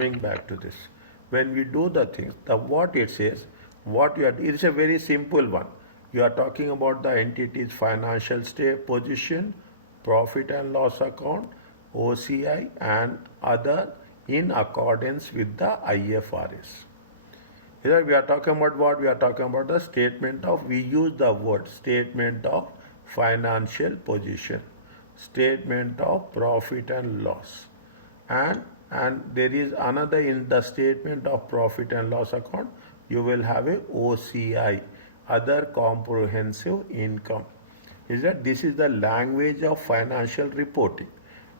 Going back to this, when we do the things, the what it says, what you are, it is a very simple one. You are talking about the entity's financial state position, profit and loss account, OCI, and other in accordance with the IFRS. Here we are talking about what? We are talking about the statement of, we use the word statement of financial position, statement of profit and loss. And there is another, in the statement of profit and loss account, you will have a OCI, other comprehensive income. Is that this is the language of financial reporting.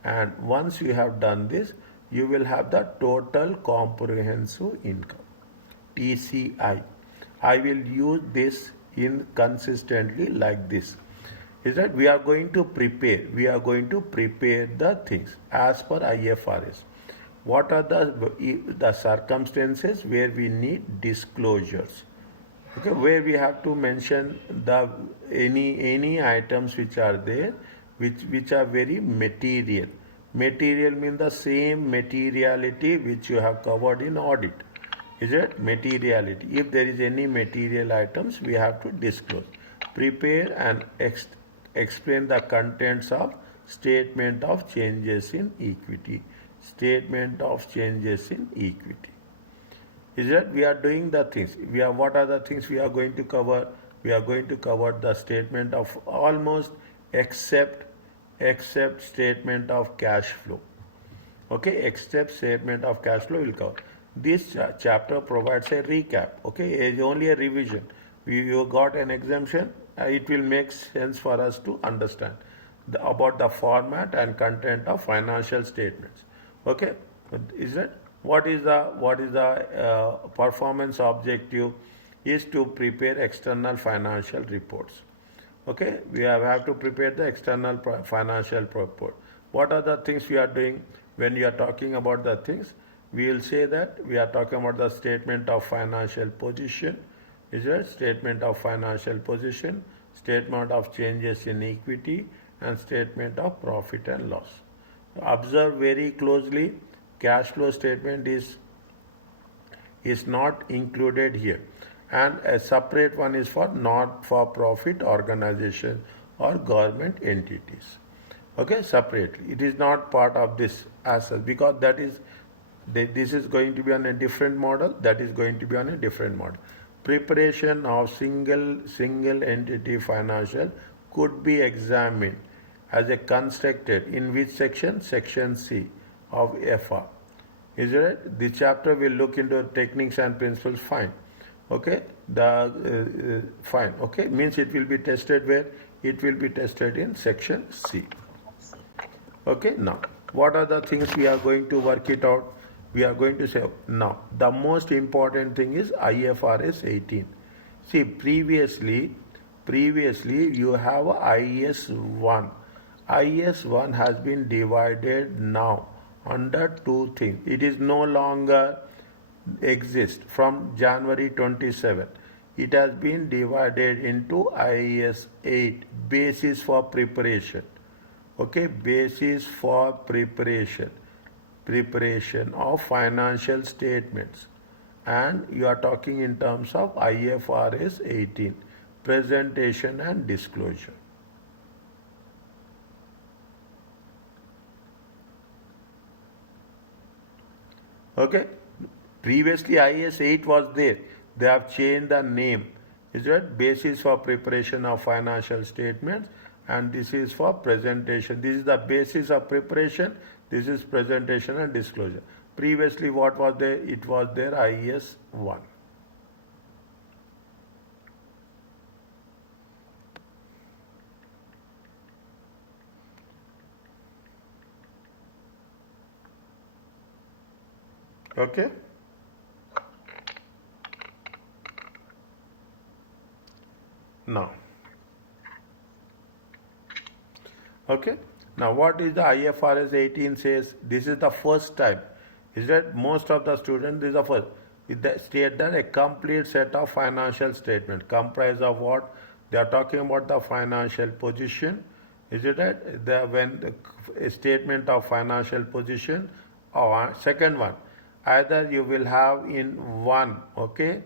And once you have done this, you will have the total comprehensive income, TCI. I will use this in consistently like this. Is that we are going to prepare the things as per IFRS. What are the circumstances where we need disclosures? Okay, where we have to mention the any items which are there, which are very material. Material means the same materiality which you have covered in audit. Is it materiality? If there is any material items, we have to disclose. Prepare and explain the contents of statement of changes in equity. Statement of changes in equity. Is that we are doing the things. What are the things we are going to cover? We are going to cover the statement of almost except statement of cash flow. Okay, except statement of cash flow will cover. This chapter provides a recap. Okay, it's only a revision. You got an exemption. It will make sense for us to understand about the format and content of financial statements. Okay, is it? What is the performance objective? Is to prepare external financial reports. Okay, we have to prepare the external financial report. What are the things we are doing when we are talking about the things? We will say that we are talking about the statement of financial position. Is it statement of financial position, statement of changes in equity, and statement of profit and loss. Observe very closely. Cash flow statement is not included here, and a separate one is for not-for-profit organization or government entities. Okay, separately. It is not part of this as such, because this is going to be on a different model, that is going to be on a different model. Preparation of single entity financial could be examined as a constructed in which section? Section C of FR. Is it? The chapter will look into techniques and principles. Fine. Okay. Fine. Okay. Means it will be tested where? It will be tested in section C. Okay. Now, what are the things we are going to work it out? We are going to say, now, the most important thing is IFRS 18. See, previously you have IS 1. IS 1 has been divided now under two things. It is no longer exist from January 27. It has been divided into IS 8, basis for preparation. Okay, basis for preparation of financial statements, and you are talking in terms of IFRS 18, presentation and disclosure. Okay, previously IS 8 was there, they have changed the name. Is that basis for preparation of financial statements, and this is for presentation. This is the basis of preparation, this is presentation and disclosure. Previously what was there? It was there IS 1. Okay. Now. Okay. Now what is the IFRS 18 says? This is the first time. Is that most of the students, this is the first. State that a complete set of financial statements comprised of what? They are talking about the financial position. Is it that when a statement of financial position, or second one, Either you will have in one, okay,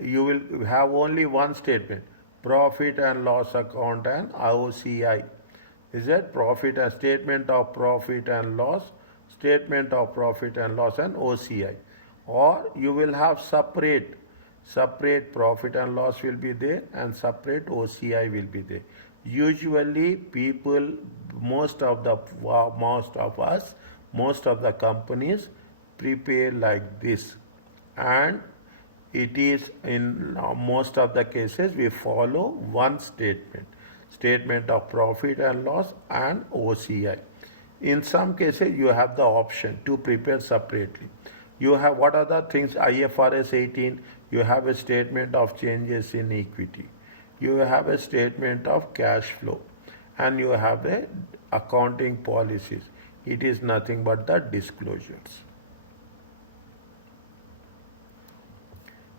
you will have only one statement, profit and loss account and OCI. Is that profit and statement of profit and loss, statement of profit and loss and OCI. Or you will have separate profit and loss will be there and separate OCI will be there. Usually people, most of us, most of the companies prepare like this, and it is in most of the cases we follow one statement of profit and loss and OCI. In some cases you have the option to prepare separately. You have, what are the things? IFRS 18, you have a statement of changes in equity, you have a statement of cash flow, and you have a accounting policies. It is nothing but the disclosures.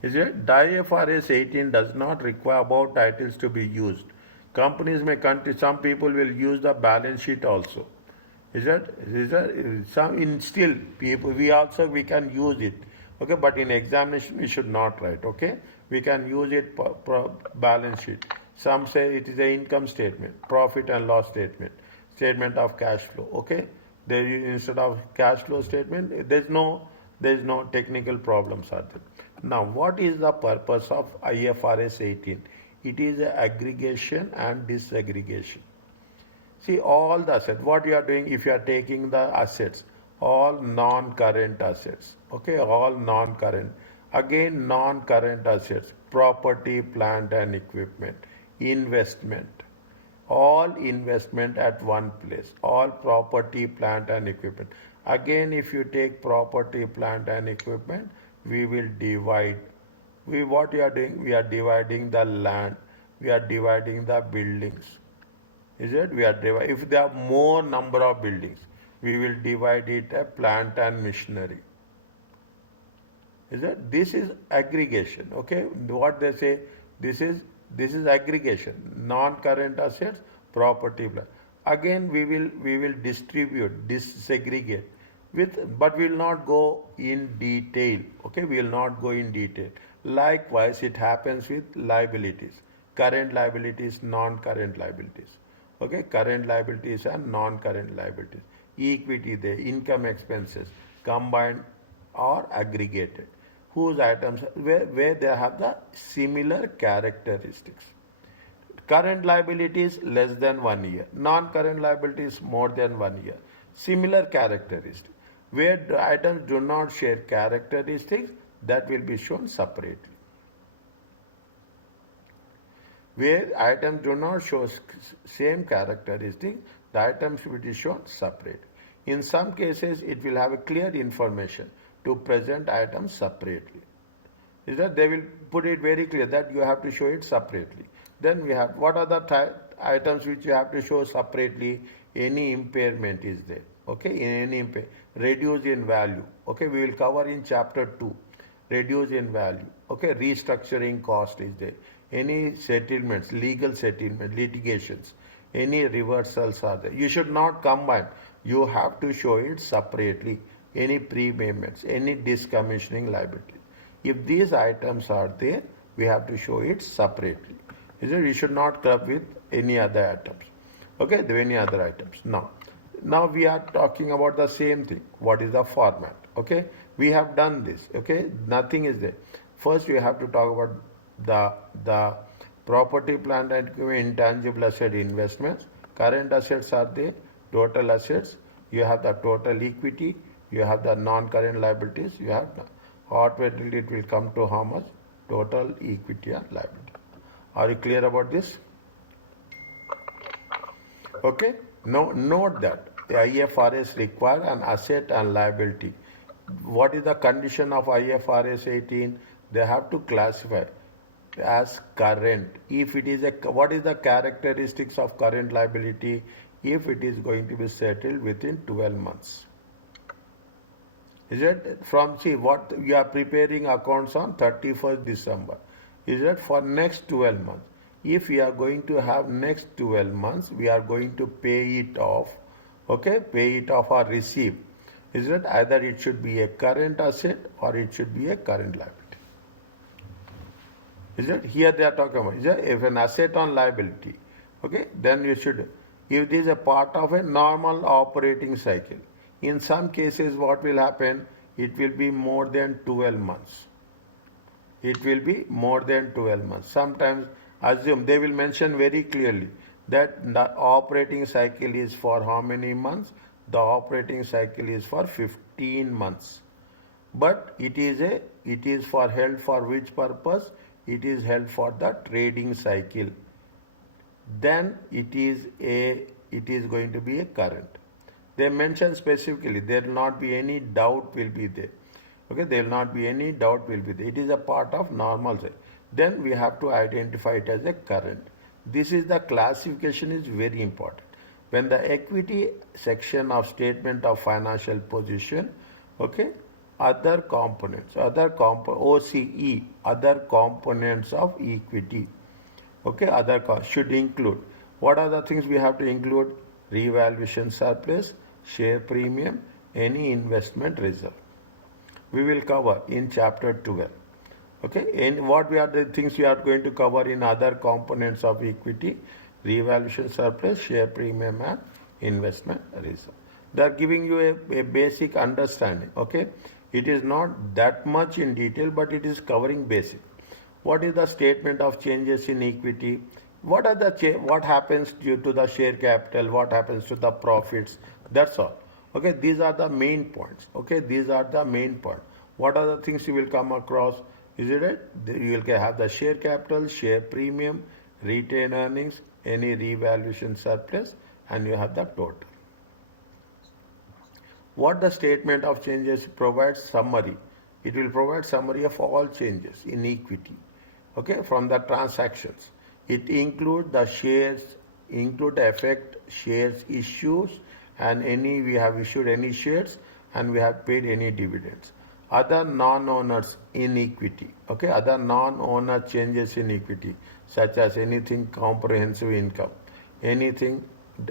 Is it? The IFRS 18 does not require above titles to be used. Companies may continue, some people will use the balance sheet also. Is that some in still people we can use it, okay, but in examination we should not write, okay, we can use it balance sheet. Some say it is a income statement, profit and loss statement, statement of cash flow, okay, there instead of cash flow statement there is no technical problems are there. Now what is the purpose of IFRS 18? It is a aggregation and disaggregation. See, all the assets, what you are doing, if you are taking the assets, all non-current assets, okay, all non-current. Again, non-current assets, property, plant and equipment, investment, all investment at one place, all property, plant and equipment. Again, if you take property, plant and equipment, we will divide. What we are doing, we are dividing the land, we are dividing the buildings. Is it? We are divide. If there are more number of buildings, we will divide it a plant and machinery. Is it? This is aggregation. Okay. What they say, this is aggregation. Non-current assets, property. Again, we will distribute, disaggregate but we will not go in detail. Okay, we will not go in detail. Likewise, it happens with liabilities. Current liabilities, non-current liabilities. Okay, current liabilities and non-current liabilities. Equity there, income expenses, combined or aggregated. Whose items, where they have the similar characteristics. Current liabilities less than 1 year. Non-current liabilities more than 1 year. Similar characteristics. Where the items do not share characteristics, that will be shown separately. Where items do not show same characteristics, the items will be shown separate. In some cases, it will have a clear information to present items separately. Is that they will put it very clear that you have to show it separately. Then we have, what are the items which you have to show separately? Any impairment is there. Okay, in any impairment, reduce in value. Okay, we will cover in chapter 2. Reduce in value. Okay, restructuring cost is there. Any settlements, legal settlement, litigations, any reversals are there. You should not combine. You have to show it separately. Any prepayments, any discommissioning liability. If these items are there, we have to show it separately. Is it? You should not club with any other items. Okay, there are any other items. Now we are talking about the same thing. What is the format? Okay, we have done this. Okay, nothing is there. First, we have to talk about the property, plant and equipment, intangible asset investments. Current assets are there, total assets, you have the total equity, you have the non-current liabilities, you have ultimately it will come to how much? Total equity and liability. Are you clear about this? Okay, now note that the IFRS require an asset and liability. What is the condition of IFRS 18? They have to classify as current. If it is what is the characteristics of current liability? If it is going to be settled within 12 months. Is it? See what you are preparing accounts on 31st December. Is it for next 12 months? If we are going to have next 12 months, we are going to pay it off. Okay, pay it off or receive. Is it either it should be a current asset or it should be a current liability? Is it here they are talking about? Is it if an asset on liability, okay, then you should, if it is a part of a normal operating cycle. In some cases, what will happen? It will be more than 12 months. It will be more than 12 months. Sometimes, assume they will mention very clearly that the operating cycle is for how many months? The operating cycle is for 15 months. But it is for held for which purpose? It is held for the trading cycle. Then it is going to be a current. They mention specifically there will not be any doubt will be there. Okay, there will not be any doubt will be there. It is a part of normal cycle. Then we have to identify it as a current. This is the classification is very important. When the equity section of statement of financial position, okay, other components, OCE, other components of equity, okay, should include. What are the things we have to include? Revaluation surplus, share premium, any investment reserve. We will cover in chapter 12. Okay, and what are the things we are going to cover in other components of equity? Revaluation surplus, share premium, and investment reserve. They are giving you a basic understanding. Okay, it is not that much in detail, but it is covering basic. What is the statement of changes in equity? What happens due to the share capital? What happens to the profits? That's all. Okay, these are the main points. Okay, these are the main points. What are the things you will come across? Is it right? You will have the share capital, share premium, retained earnings, any revaluation surplus, and you have the total. What the statement of changes provides summary. It will provide summary of all changes in equity. Okay, from the transactions. It includes the shares, include the effect shares issues, and we have issued any shares and we have paid any dividends. Other non-owners in equity, okay, other non-owner changes in equity, such as anything comprehensive income, anything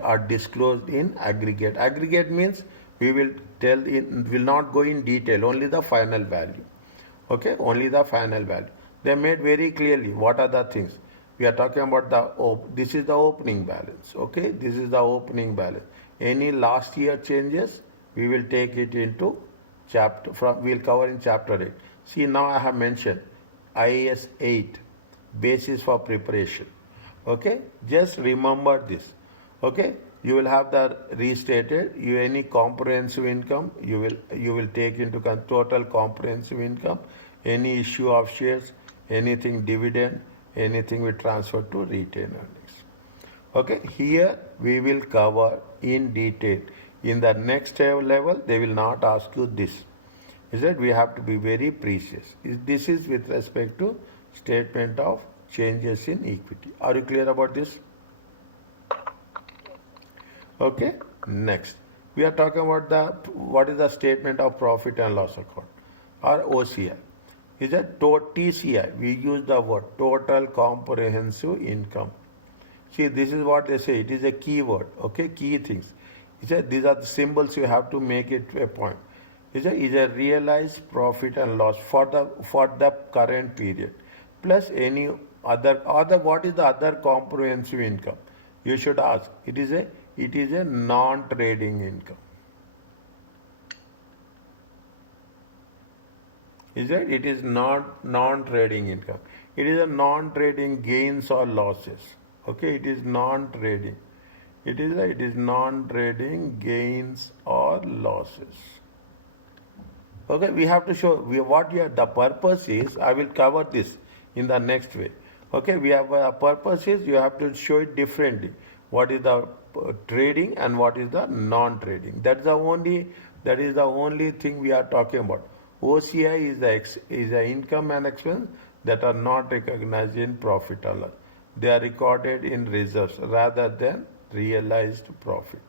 are disclosed in aggregate. Aggregate means we will will not go in detail, only the final value. Okay, only the final value. They made very clearly what are the things. We are talking about this is the opening balance. Okay, this is the opening balance. Any last year changes, we will take it into we'll cover in chapter 8. See, now I have mentioned IAS 8, basis for preparation. Okay, just remember this. Okay, you will have the restated, any comprehensive income, you will take into total comprehensive income, any issue of shares, anything dividend, anything we transfer to retained earnings. Okay, here we will cover in detail. In the next level, they will not ask you this. Is that we have to be very precious. This is with respect to statement of changes in equity. Are you clear about this? Okay, next. We are talking about what is the statement of profit and loss account or OCI. Is that TCI? We use the word total comprehensive income. See, this is what they say. It is a key word. Okay, key things. These are the symbols you have to make it a point. Is a realized profit and loss for the current period, plus any other what is the other comprehensive income? You should ask. It is a non-trading income. It is not non-trading income. It is a non-trading gains or losses. Okay, it is non-trading. It is non-trading gains or losses. Okay, we have to show the purpose is. I will cover this in the next way. Okay, we have purpose is you have to show it differently. What is the trading and what is the non-trading? That is the only thing we are talking about. OCI is the income and expense that are not recognized in profit or loss. They are recorded in reserves rather than realized profit.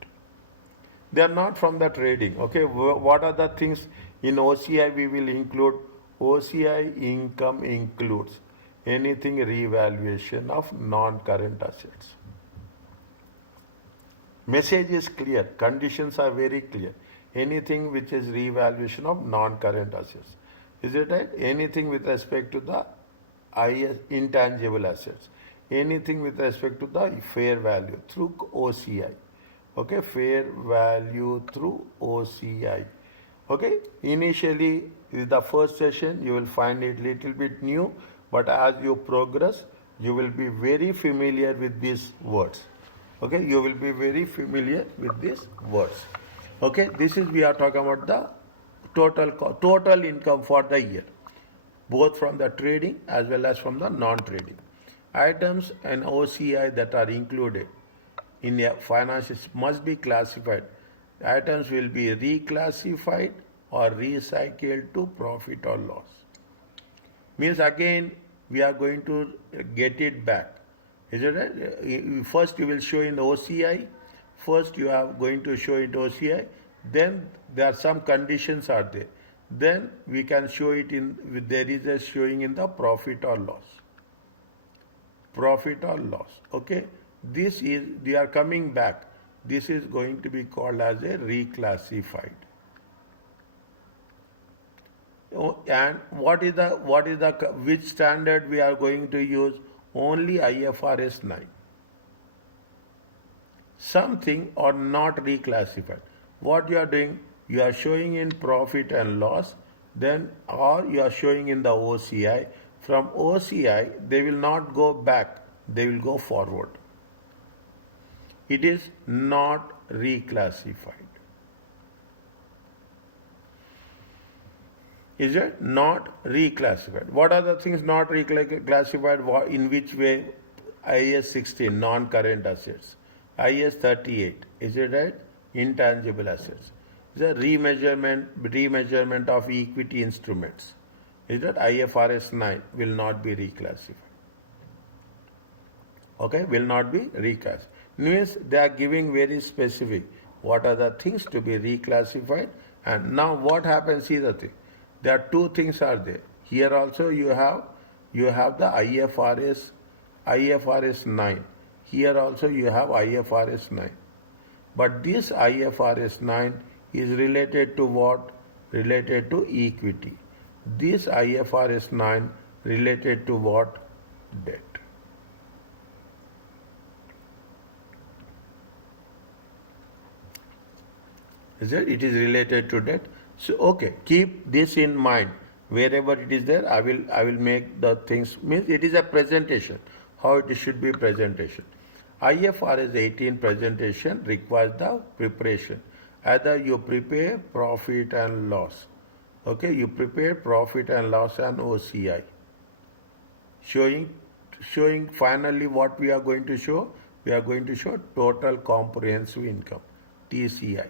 They are not from the trading. Okay, what are the things in OCI we will include? OCI income includes anything revaluation of non-current assets. Message is clear. Conditions are very clear. anything which is revaluation of non-current assets. Is it right? Anything with respect to the IS intangible assets, anything with respect to the fair value through OCI. Okay, fair value through OCI. Okay, initially the first session you will find it little bit new, but as you progress, you will be very familiar with these words. Okay, you will be very familiar with these words. Okay, this is we are talking about the total income for the year, both from the trading as well as from the non-trading. Items and OCI that are included in a finances must be classified. Items will be reclassified or recycled to profit or loss. Means again we are going to get it back. Is it right? First you will show in OCI. First you are going to show it OCI. Then there are some conditions are there. Then we can show it in, there is a showing in the profit or loss. Profit or loss. Okay. This is, we are coming back. This is going to be called as a reclassified. And which standard we are going to use? Only IFRS 9. Something or not reclassified. What you are doing? You are showing in profit and loss, then or you are showing in the OCI. From OCI, they will not go back, they will go forward. It is not reclassified. Is it not reclassified? What are the things not reclassified? In which way? IS 16, non-current assets. IS 38, is it right? Intangible assets. The remeasurement of equity instruments. Is that IFRS 9 will not be reclassified. Okay, will not be reclassified. Means they are giving very specific what are the things to be reclassified. And now what happens? See the thing. There are two things are there. Here also you have the IFRS 9. Here also you have IFRS 9. But this IFRS 9 is related to what? Related to equity. This IFRS 9 related to what? Debt. Is it? It is related to debt. So okay, keep this in mind. Wherever it is there, I will make the things, means it is a presentation. How it should be presentation. IFRS 18 presentation requires the preparation. Either you prepare profit and loss. Okay, you prepare profit and loss and OCI. Showing finally what we are going to show. We are going to show total comprehensive income, TCI.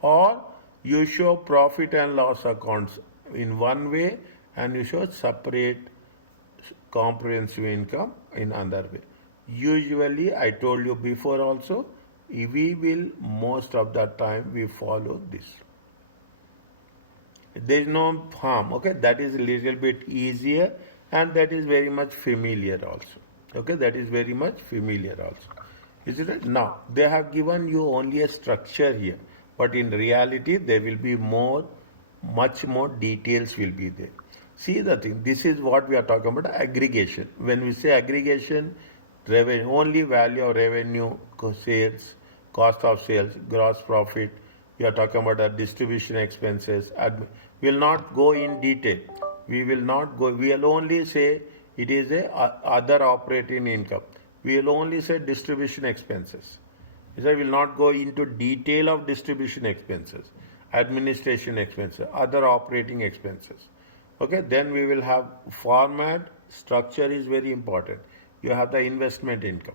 Or you show profit and loss accounts in one way and you show separate comprehensive income in another way. Usually, I told you before also, we will most of the time we follow this. There is no harm, okay? That is a little bit easier and that is very much familiar also. Okay, that is very much familiar also. Is it right? Now, they have given you only a structure here, but in reality, there will be much more details will be there. See the thing, this is what we are talking about, aggregation. When we say aggregation, revenue, only value of revenue, sales, cost of sales, gross profit, we are talking about the distribution expenses. We will not go in detail. We will only say it is a other operating income. We will only say distribution expenses. We will not go into detail of distribution expenses, administration expenses, other operating expenses. Okay, then we will have format, structure is very important. You have the investment income.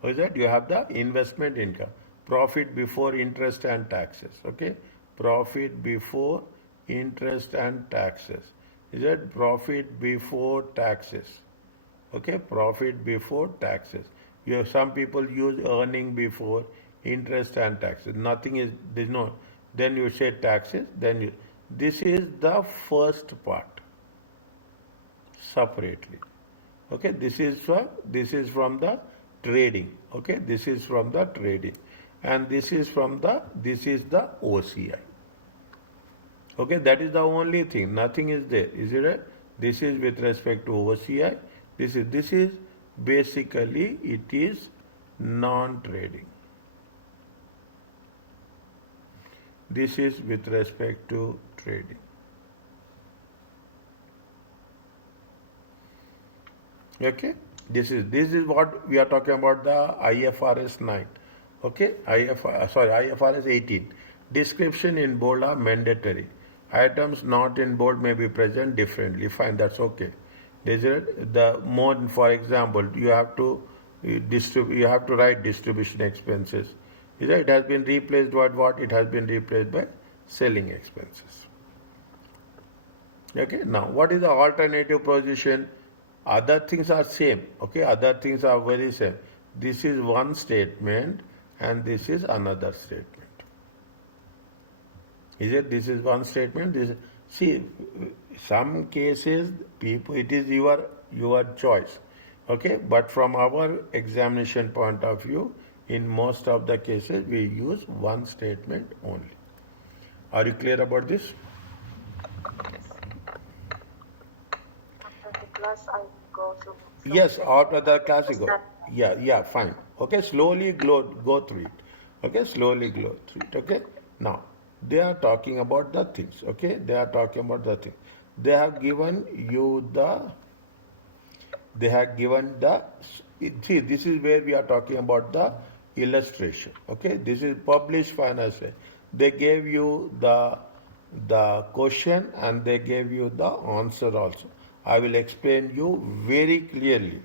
What is that? You have the investment income. Profit before interest and taxes. Okay, profit before interest and taxes. Is that profit before taxes? Okay, profit before taxes. You have some people use earning before interest and taxes. Nothing is, there's no, then you say taxes, this is the first part separately. Okay, this is from the trading. Okay, this is from the trading, and this is the OCI. Okay, that is the only thing. Nothing is there. Is it? This is with respect to OCI. This is basically it is non-trading. This is with respect to trading. Okay, this is what we are talking about, the IFRS 9. Okay, IFRS 18. Description in bold are mandatory. Items not in bold may be present differently. Fine, that's okay. This is the more. For example, you have to you have to write distribution expenses. It has been replaced by what? It has been replaced by selling expenses. Okay, now what is the alternative position? Other things are same. Okay, other things are very same. This is one statement and this is another statement. Is it? This is one statement. See, some cases people it is your choice. Okay, but from our examination point of view, in most of the cases we use one statement only. Are you clear about this? After the class, I go to. Yes, after the class you go. Yeah, fine. Okay, slowly go through it. Okay, slowly go through it. Okay, now they are talking about the things. Okay, they are talking about the things. They have given you the. They have given the. See, this is where we are talking about the illustration. Okay, this is published financial. They gave you the question and they gave you the answer also. I will explain you very clearly,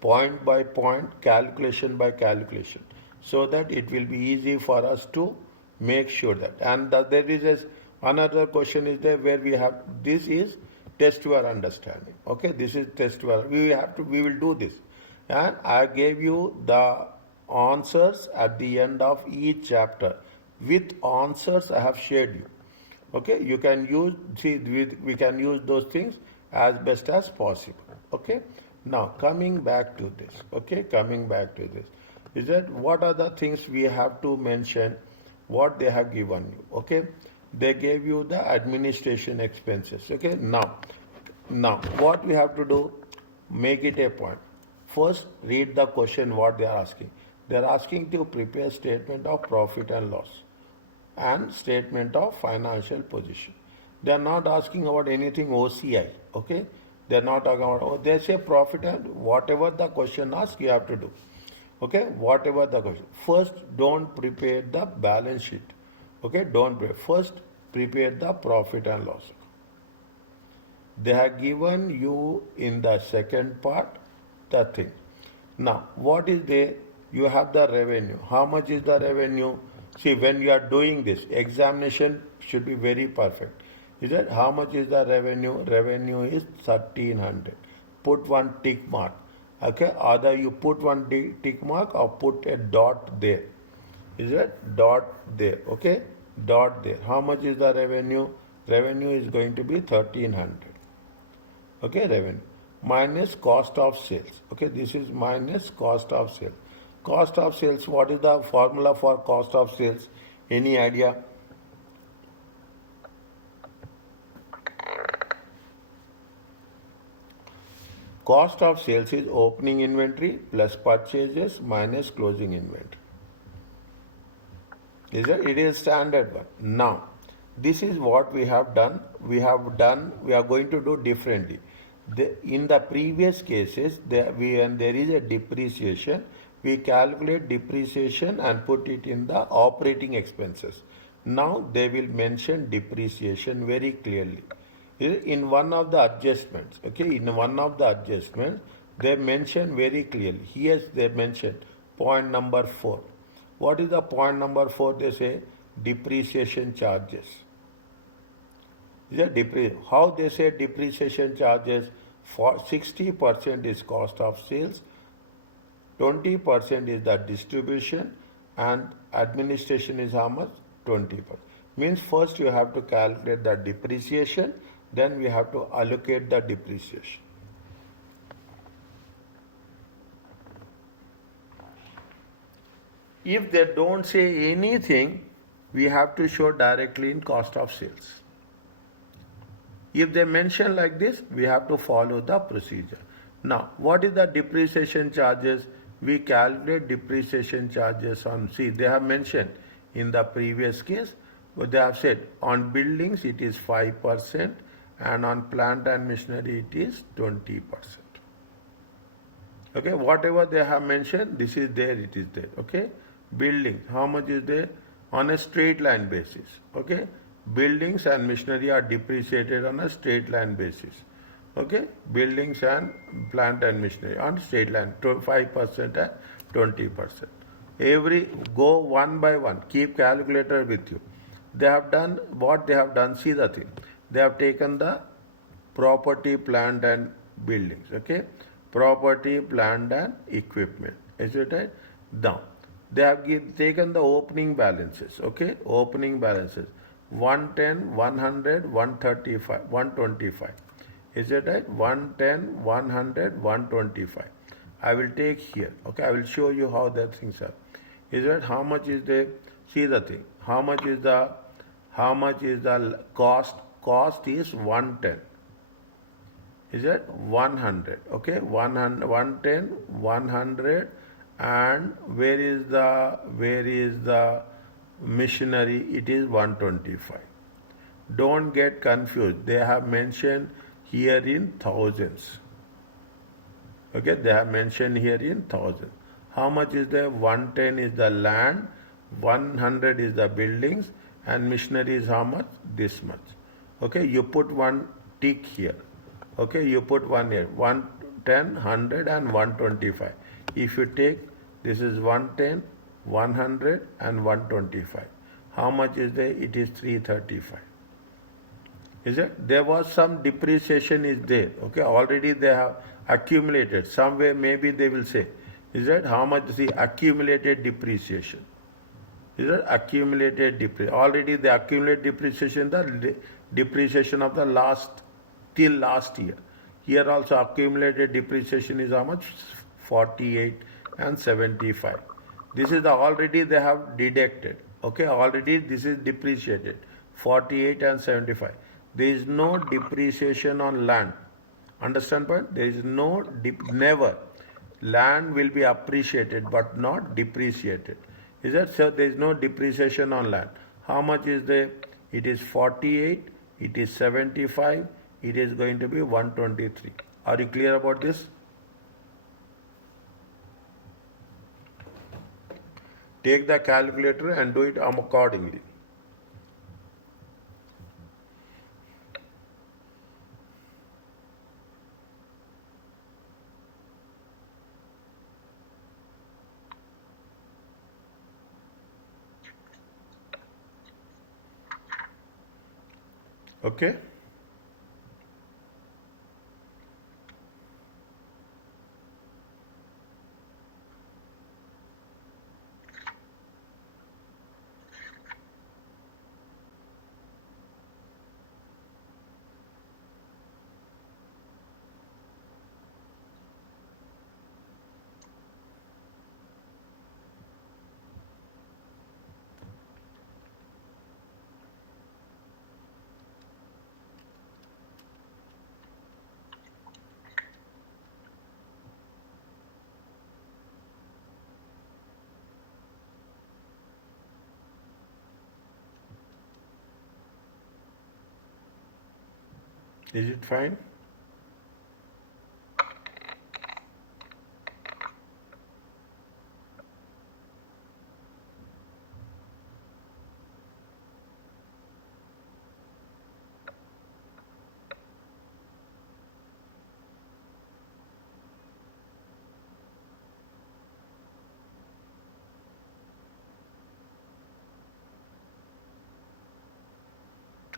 point by point, calculation by calculation, so that it will be easy for us to make sure that. And there is another question is there where we have, this is test your understanding. Okay, this is test your, we will do this. And I gave you the answers at the end of each chapter. With answers I have shared you. Okay, you can use, we can use those things as best as possible. Okay, now coming back to this. Okay, coming back to this is that what are the things we have to mention, what they have given you. Okay, they gave you the administration expenses. Okay, now what we have to do, make it a point. First, read the question what they are asking. They are asking to prepare statement of profit and loss and statement of financial position. They are not asking about anything OCI. Okay, they are not talking about. They say profit and whatever the question asks, you have to do. Okay, whatever the question. First, don't prepare the balance sheet. Okay, don't prepare. First, prepare the profit and loss. They have given you in the second part the thing. Now, what is there? You have the revenue. How much is the revenue? See, when you are doing this, examination should be very perfect. Is that how much is the revenue? Revenue is 1300. Put one tick mark. Okay, either you put one tick mark or put a dot there. Is that dot there? Okay, dot there. How much is the revenue? Revenue is going to be 1300. Okay, revenue minus cost of sales. Okay, this is minus cost of sales. Cost of sales, what is the formula for cost of sales? Any idea? Cost of sales is opening inventory plus purchases minus closing inventory. It is standard one. Now, this is what we have done. We are going to do differently. In the previous cases, when there is a depreciation, we calculate depreciation and put it in the operating expenses. Now they will mention depreciation very clearly. In one of the adjustments, okay, in one of the adjustments, they mention very clearly. Here they mention point number 4. What is the point number 4? They say depreciation charges. How they say depreciation charges? For 60% is cost of sales, 20% is the distribution, and administration is how much? 20%. Means first you have to calculate the depreciation, then we have to allocate the depreciation. If they don't say anything, we have to show directly in cost of sales. If they mention like this, we have to follow the procedure. Now, what is the depreciation charges? We calculate depreciation charges on, see, they have mentioned in the previous case, but they have said on buildings it is 5% and on plant and machinery it is 20%. Okay, whatever they have mentioned, this is there, it is there. Okay, buildings, how much is there? On a straight line basis. Okay, buildings and machinery are depreciated on a straight line basis. Okay, buildings and plant and machinery on straight line, 5% and 20%. Every, go one by one, keep calculator with you. They have done what they have done, see the thing. They have taken the property, plant and buildings. Okay, property, plant and equipment. Is it right? Now, they have taken the opening balances. Okay, opening balances 110, 100, 135, 125. Is it right? 110, 100, 125. I will take here. Okay, I will show you how the things are. Is it? How much is the, see the thing. How much is the cost? Cost is 110. Is it 100? Okay, 100, 110, 100, and where is the machinery? It is 125. Don't get confused. They have mentioned here in thousands. Okay, they have mentioned here in thousands. How much is there? 110 is the land, 100 is the buildings, and machinery is how much? This much. Okay, you put one tick here. Okay, you put one here. 110, 100 and 125. If you take, this is 110, 100 and 125. How much is there? It is 335. Is it? There was some depreciation is there. Okay, already they have accumulated. Somewhere maybe they will say, is that how much the accumulated depreciation? Is that accumulated depreciation? Already the accumulated depreciation, the depreciation of the last, till last year. Here also accumulated depreciation is how much? 48 and 75. This is the already they have deducted. Okay, already this is depreciated. 48 and 75. There is no depreciation on land. Understand point? There is no, never. Land will be appreciated but not depreciated. Is that so? There is no depreciation on land. How much is there? It is 48, it is 75, it is going to be 123. Are you clear about this? Take the calculator and do it accordingly. Okay? Is it fine?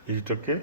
Is it okay?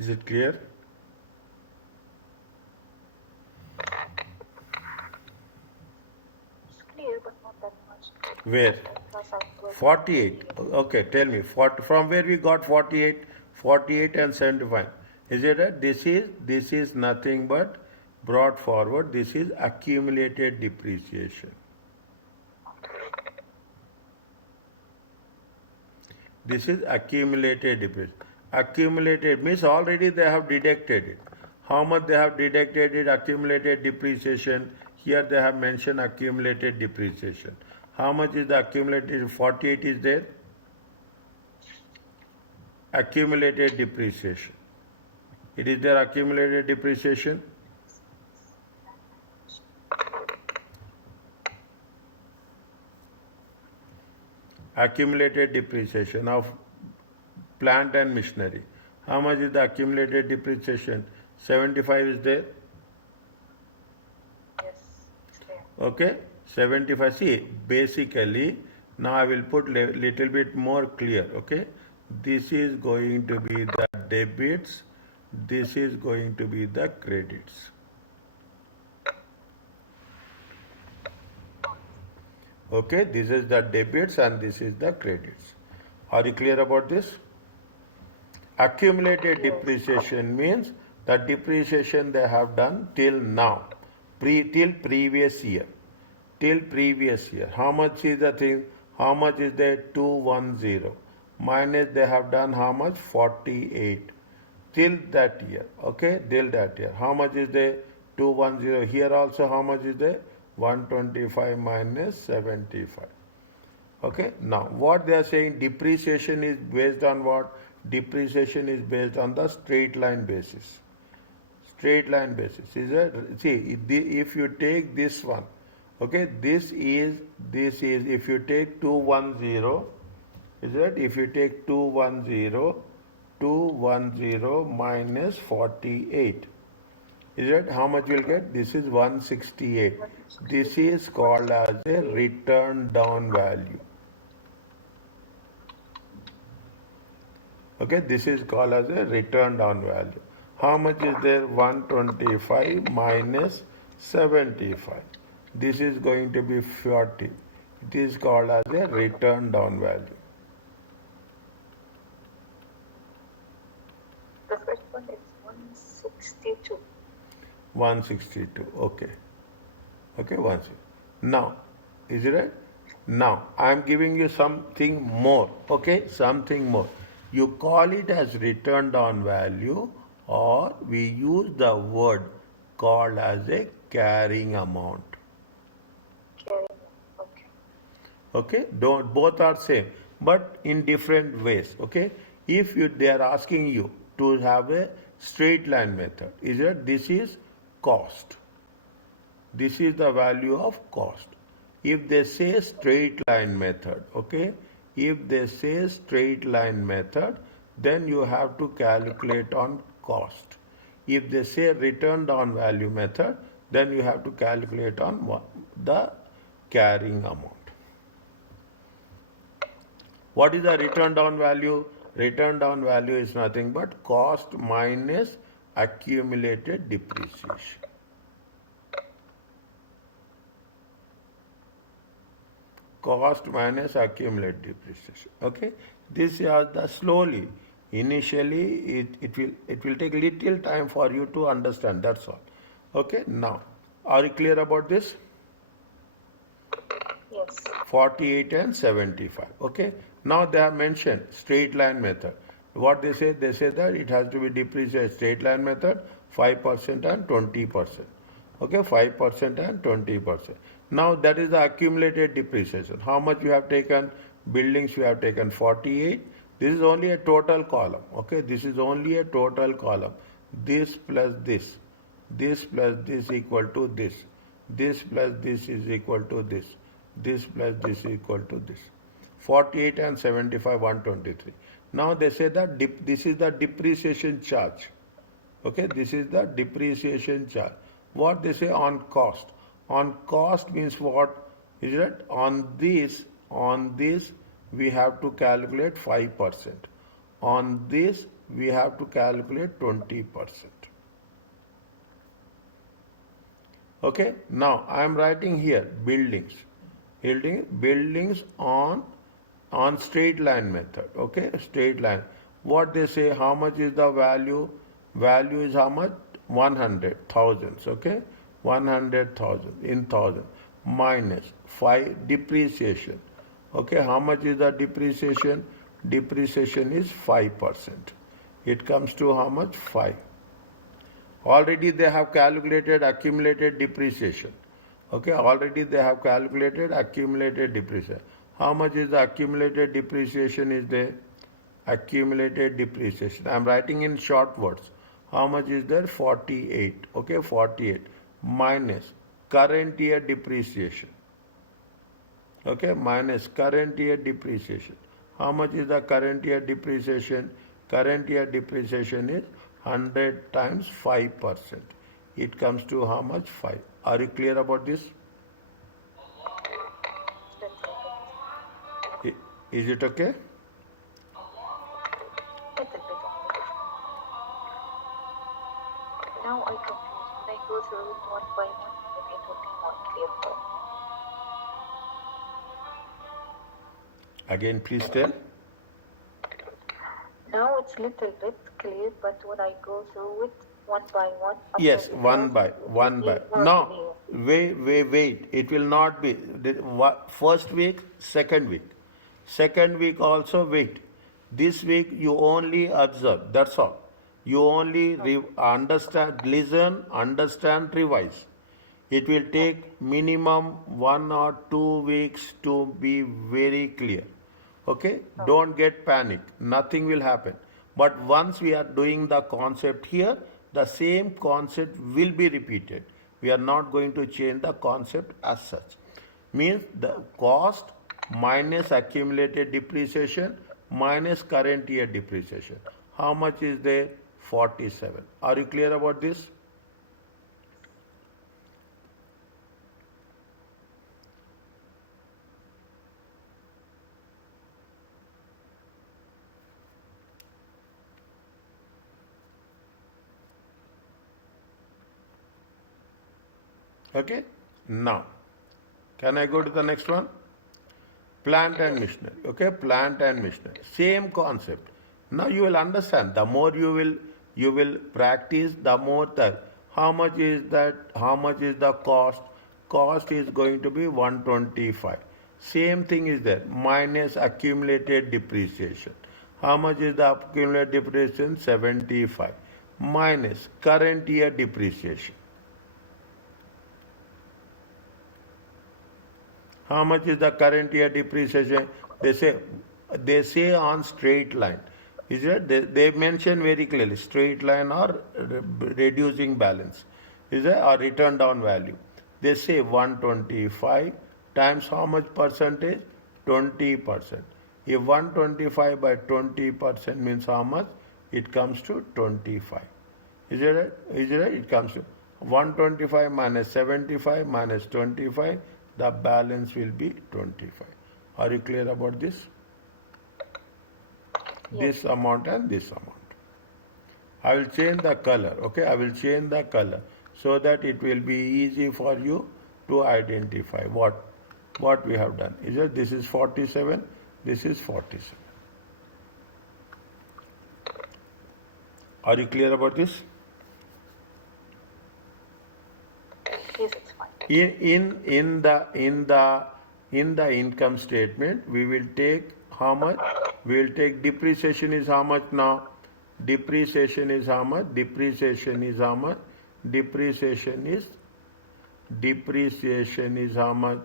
Is it clear? It's clear, but not that much. Where? Class I'm going. 48. Okay, tell me. From where we got 48? 48 and 75. Is it a, this is nothing but brought forward. This is accumulated depreciation. This is accumulated depreciation. Accumulated means already they have deducted it. How much they have deducted it? Accumulated depreciation. Here they have mentioned accumulated depreciation. How much is the accumulated? 48 is there. Accumulated depreciation. It is there accumulated depreciation. Accumulated depreciation of plant and machinery. How much is the accumulated depreciation? 75 is there. Yes, it's there. Okay, 75. See, basically, now I will put little bit more clear. Okay, this is going to be the debits. This is going to be the credits. Okay, this is the debits and this is the credits. Are you clear about this? Accumulated depreciation means the depreciation they have done till now, till previous year. Till previous year. How much is the thing? How much is there? 210. Minus they have done how much? 48. Till that year. Okay, till that year. How much is there? 210. Here also how much is there? 125 minus 75. Okay, now what they are saying, depreciation is based on what? Depreciation is based on the straight line basis. Straight line basis. Is it? See, if you take this one, okay, this is, if you take 210, is it? If you take 210 minus 48, is it? How much you'll get? This is 168. This is called as a return down value. Okay, this is called as a return down value. How much is there? 125 minus 75. This is going to be 40. It is called as a return down value. The first one is 162. 162. Okay. Okay, 162. Now, is it right? Now, I am giving you something more. Okay, something more. You call it as return down value, or we use the word called as a carrying amount. Carrying. Okay. Okay, don't, both are same but in different ways. Okay, if they are asking you to have a straight line method, is it? This is cost. This is the value of cost. If they say straight line method, okay, if they say straight line method, then you have to calculate on cost. If they say return down value method, then you have to calculate on what? The carrying amount. What is the return down value? Return down value is nothing but cost minus accumulated depreciation. Cost minus accumulated depreciation. Okay, this is the slowly. Initially, it will take little time for you to understand. That's all. Okay. Now, are you clear about this? Yes. 48 and 75. Okay. Now they have mentioned straight line method. What they say? They say that it has to be depreciated straight line method 5% and 20%. Okay, 5% and 20%. Now that is the accumulated depreciation. How much you have taken? Buildings you have taken 48. This is only a total column. Okay, this is only a total column. This plus this. This plus this equal to this. This plus this is equal to this. This plus this is equal to this. 48 and 75, 123. Now they say that this is the depreciation charge. Okay, this is the depreciation charge. What they say on cost? On cost means what? Is it? On this we have to calculate 5%. On this we have to calculate 20%. Okay, now I am writing here buildings. Buildings on straight line method. Okay, straight line. What they say, how much is the value? Value is how much? 100 thousands. Okay, 100,000 in thousand minus 5 depreciation. Okay, how much is the depreciation? Depreciation is 5%. It comes to how much? 5. Already they have calculated accumulated depreciation. Okay, already they have calculated accumulated depreciation. How much is the accumulated depreciation is there? Accumulated depreciation. I am writing in short words. How much is there? 48. Okay, 48 minus current year depreciation. Okay, minus current year depreciation. How much is the current year depreciation? Current year depreciation is 100 times 5%. It comes to how much? 5. Are you clear about this? Is it okay? Now I confused. When I go through it one by one, then it will be more clear for me. Again, please tell. Now it's little bit clear, but when I go through it one by one, after Yes, the one class, by it will one be by. more Now, clear. wait. It will not be first week, second week. Second week also wait. This week you only observe. That's all. You only understand, listen, understand, revise. It will take minimum 1 or 2 weeks to be very clear. Okay? Don't get panic. Nothing will happen. But once we are doing the concept here, the same concept will be repeated. We are not going to change the concept as such. Means the cost minus accumulated depreciation minus current year depreciation. How much is there? 47. Are you clear about this? Okay. Now, can I go to the next one? Plant and machinery. Okay, plant and machinery. Same concept. Now you will understand. The more you will practice, the more that how much is that? How much is the cost? Cost is going to be 125. Same thing is there. Minus accumulated depreciation. How much is the accumulated depreciation? 75. Minus current year depreciation. How much is the current year depreciation? They say on straight line. Is it? They mention very clearly straight line or reducing balance. Is it? Or return down value. They say 125 times how much percentage? 20%. If 125 by 20% means how much? It comes to 25. Is it right? Is it right? It comes to 125 minus 75 minus 25. The balance will be 25. Are you clear about this? Yes. This amount and this amount. I will change the color. Okay, I will change the color so that it will be easy for you to identify what we have done. Is it? This is 47. This is 47. Are you clear about this? Yes, it's fine. In the income statement, we will take how much? We will take depreciation is how much now? Depreciation is how much? Depreciation is how much? Depreciation is how much?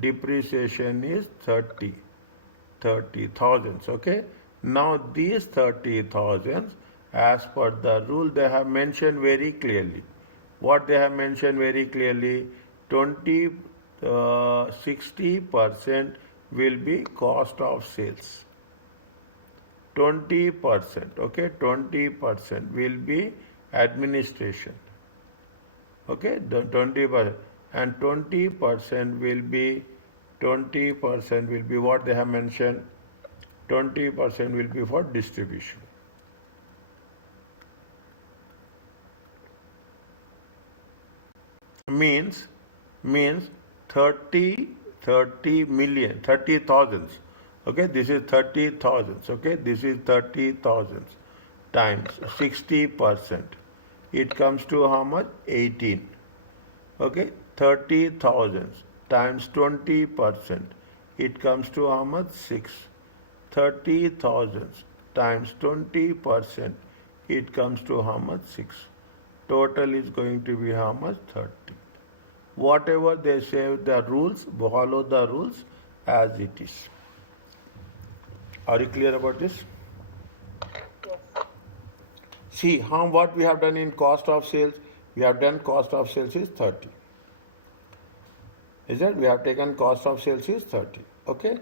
Depreciation is 30,000. Okay. Now these 30,000, as per the rule, they have mentioned very clearly. What they have mentioned very clearly, 60% will be cost of sales. 20%, okay, 20% will be administration. Okay, the 20%, and 20% will be what they have mentioned. 20% will be for distribution. means means 30 30 million 30 thousands. Okay, this is 30 thousands. Okay, this is 30 thousands times 60%. It comes to how much? 18. Okay, 30 thousands times 20%. It comes to how much? 6. 30 thousands times 20%. It comes to how much? 6. Total is going to be how much? 30. Whatever they say, the rules, follow the rules as it is. Are you clear about this? Yes. See how what we have done in cost of sales. We have done cost of sales is 30. Is it? We have taken cost of sales is 30. Okay.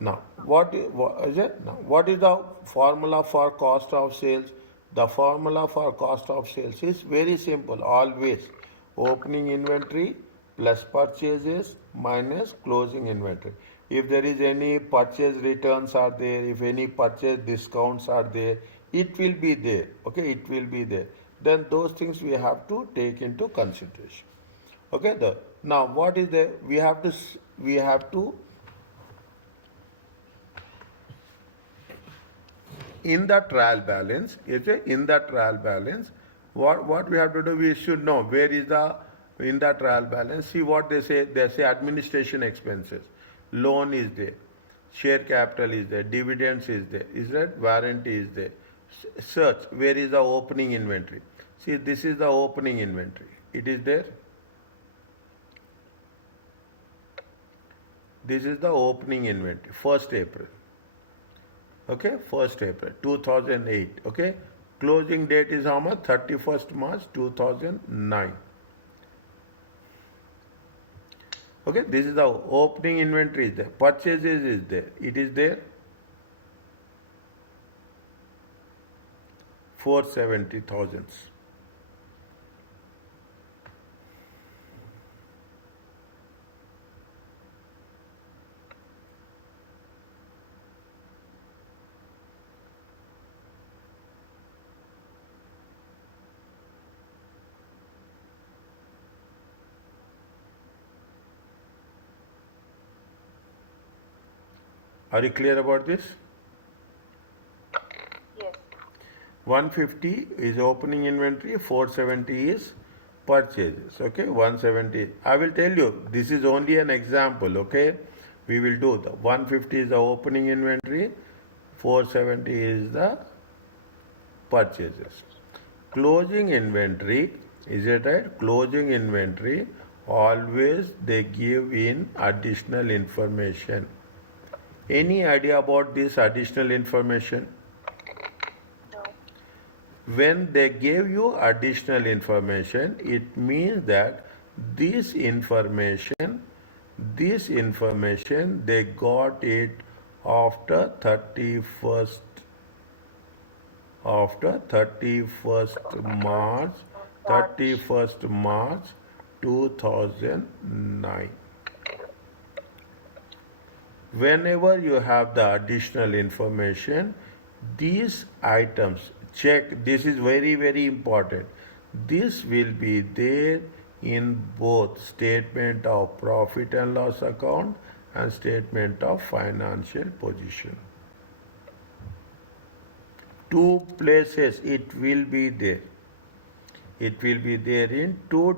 Now what is it? Now what is the formula for cost of sales? The formula for cost of sales is very simple. Always opening inventory plus purchases minus closing inventory. If there is any purchase returns are there, if any purchase discounts are there, it will be there. Okay, it will be there. Then those things we have to take into consideration. Okay, now what is there? We have to in the trial balance, in the trial balance, what we have to do, we should know where is the in the trial balance. See what they say. They say administration expenses, loan is there, share capital is there, dividends is there, is that warranty is there. Search where is the opening inventory. See, this is the opening inventory. It is there. This is the opening inventory, 1st April. Okay, 1st April 2008. Okay, closing date is how much? 31st March 2009. Okay, this is the opening inventory is there. Purchases is there. It is there. 470,000. Are you clear about this? Yes. 150 is opening inventory, 470 is purchases. Okay, 170. I will tell you, this is only an example. Okay, we will do the 150 is the opening inventory, 470 is the purchases. Closing inventory, is it right? Closing inventory, always they give in additional information. Any idea about this additional information? No. When they gave you additional information, it means that this information they got it after 31st March, 31st March 2009. Whenever you have the additional information, these items, check, this is very, very important. This will be there in both statement of profit and loss account and statement of financial position. Two places it will be there. It will be there in both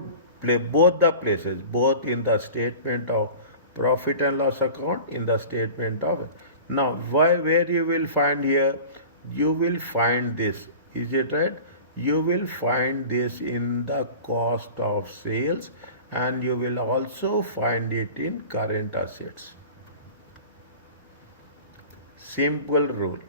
the places, both in the statement of profit and loss account, in the statement of. Now, where you will find here? You will find this. Is it right? You will find this in the cost of sales, and you will also find it in current assets. Simple rule.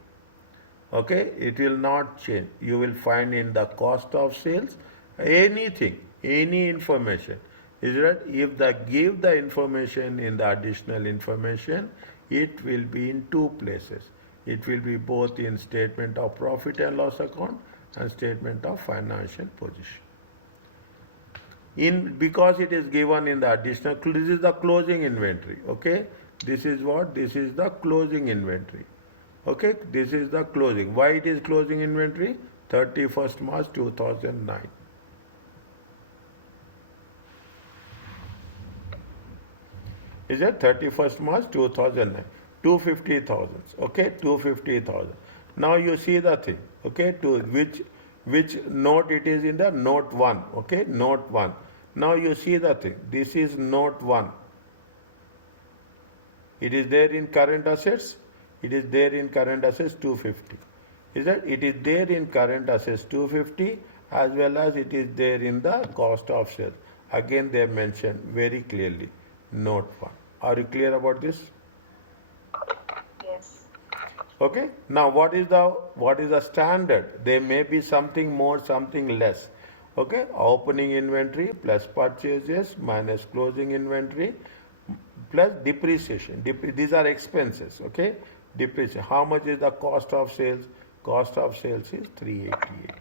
Okay, it will not change. You will find in the cost of sales anything, any information. Is that if they give the information in the additional information, it will be in two places. It will be both in statement of profit and loss account and statement of financial position. Because it is given in the additional, this is the closing inventory. Okay, this is what? This is the closing inventory. Okay, this is the closing. Why it is closing inventory? 31st March 2009. Is it 31st March 2009? 250,000. Okay, 250,000. Now you see the thing. Okay, to which note it is in the note 1. Okay, note 1. Now you see the thing. This is note 1. It is there in current assets. It is there in current assets 250. Is that it is there in current assets 250 as well as it is there in the cost of sales. Again they mentioned very clearly note 1. Are you clear about this? Yes. Okay. Now what is the standard? There may be something more, something less. Okay. Opening inventory plus purchases minus closing inventory plus depreciation. These are expenses. Okay. Depreciation. How much is the cost of sales? Cost of sales is 388.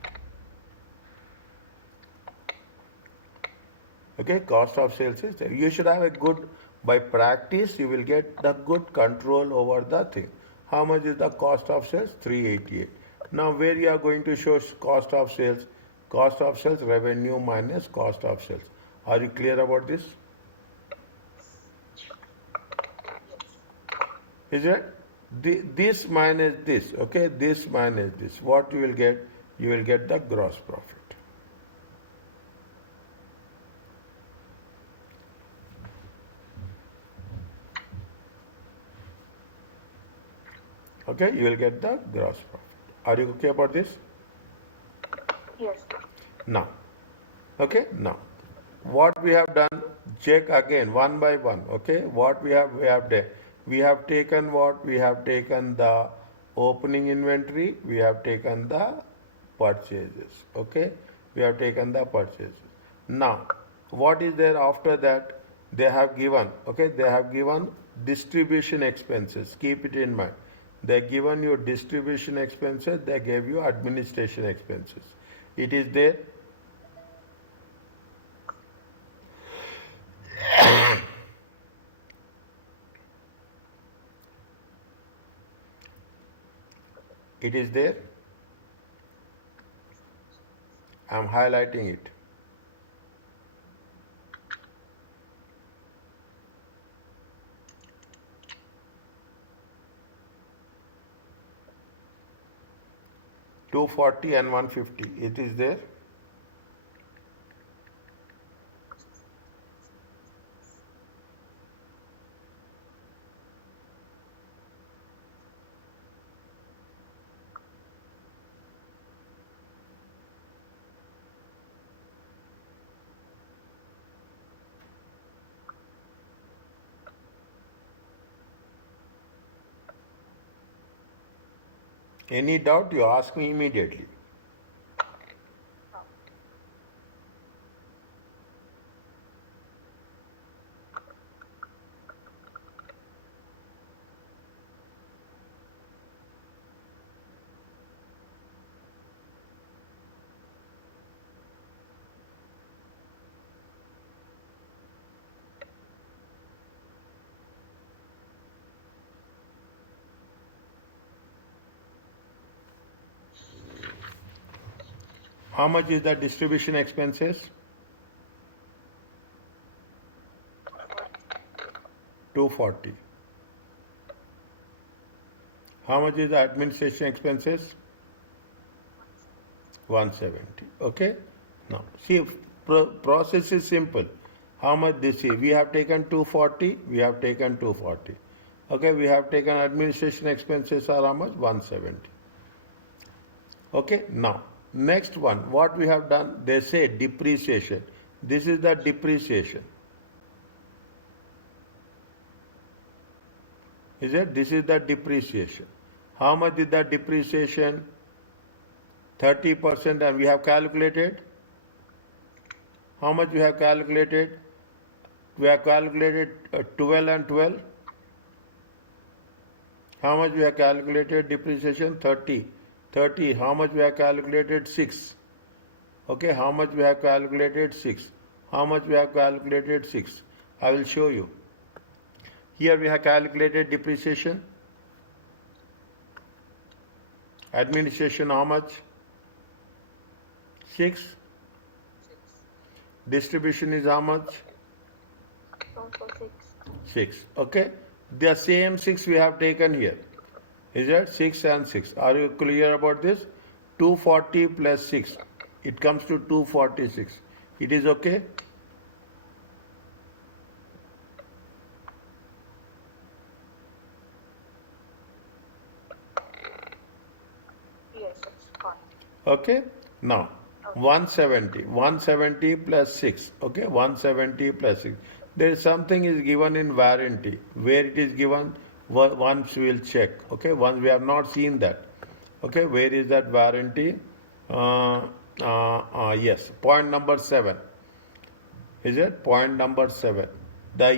Okay. Cost of sales is there. You should have a good, by practice you will get the good control over the thing. How much is the cost of sales? 388. Now where you are going to show cost of sales? Cost of sales revenue minus cost of sales. Are you clear about this? Is it? This minus this, okay? This minus this. What you will get? You will get the gross profit. Okay, you will get the gross profit. Are you okay about this? Yes. Now, okay, now, what we have done, check again one by one, okay, what we have done. We have taken what? We have taken the opening inventory, we have taken the purchases, okay, we have taken the purchases. Now, what is there after that? They have given, okay, they have given distribution expenses, keep it in mind. They given you distribution expenses, they gave you administration expenses. It is there. It is there. I am highlighting it. $240 and $150. It is there. Any doubt, you ask me immediately. How much is the distribution expenses? 240. How much is the administration expenses? 170. Okay. Now see, process is simple. How much this is? We have taken 240. We have taken 240. Okay. We have taken administration expenses are how much? 170. Okay. Now next one. What we have done? They say depreciation. This is the depreciation. Is it? This is the depreciation. How much is the depreciation? 30%, and we have calculated. How much we have calculated? We have calculated 12 and 12. How much we have calculated depreciation? 30. 30. How much we have calculated? 6. Okay, how much we have calculated? 6. How much we have calculated? 6. I will show you. Here we have calculated depreciation. Administration how much? 6. Distribution is how much? Also 6. 6. Okay. The same 6 we have taken here. Is that 6 and 6? Are you clear about this? 240 plus 6. It comes to 246. It is okay? Yes, it's fine. Okay. Now, Okay. 170. 170 plus 6. Okay. 170 plus 6. There is something is given in warranty. Where it is given, once we will check. Okay. Once we have not seen that. Okay. Where is that warranty? Yes. Point number 7. Is it? Point number 7. The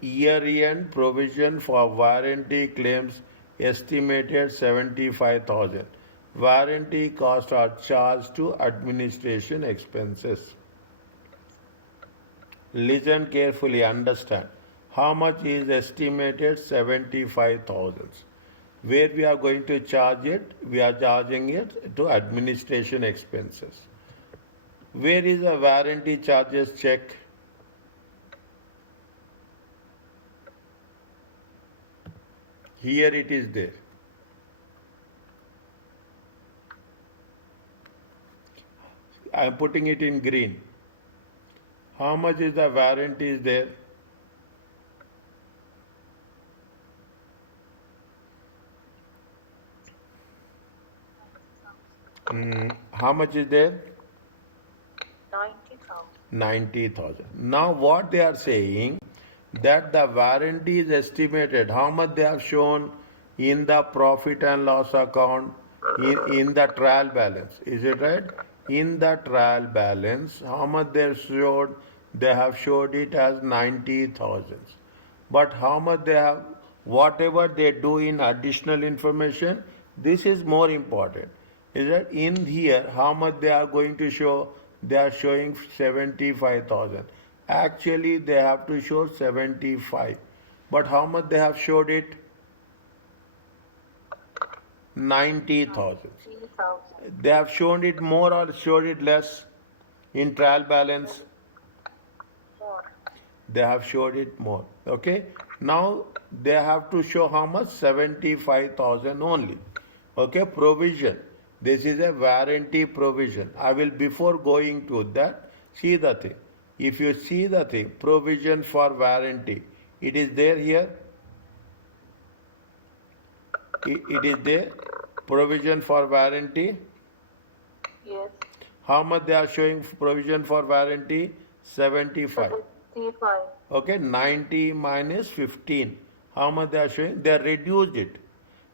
year-end provision for warranty claims estimated 75,000. Warranty costs are charged to administration expenses. Listen carefully, understand. How much is estimated? 75,000. Where we are going to charge it? We are charging it to administration expenses. Where is the warranty charges check? Here it is there. I am putting it in green. How much is the warranty is there? How much is there? 90,000. 90,000. Now what they are saying that the warranty is estimated. How much they have shown in the profit and loss account in the trial balance. Is it right? In the trial balance, how much they showed? They have showed it as 90,000. But how much they have, whatever they do in additional information, this is more important. Is that in here, how much they are going to show? They are showing 75,000. Actually, they have to show 75. But how much they have showed it? 90,000. 3,000. They have shown it more or showed it less in trial balance? More. They have showed it more. Okay. Now they have to show how much? 75,000 only. Okay. Provision. This is a warranty provision. I will, before going to that, see the thing. If you see the thing, provision for warranty, it is there here. It is there. Provision for warranty. Yes. How much they are showing provision for warranty? 75. 75. Okay, 90 minus 15. How much they are showing? They have reduced it.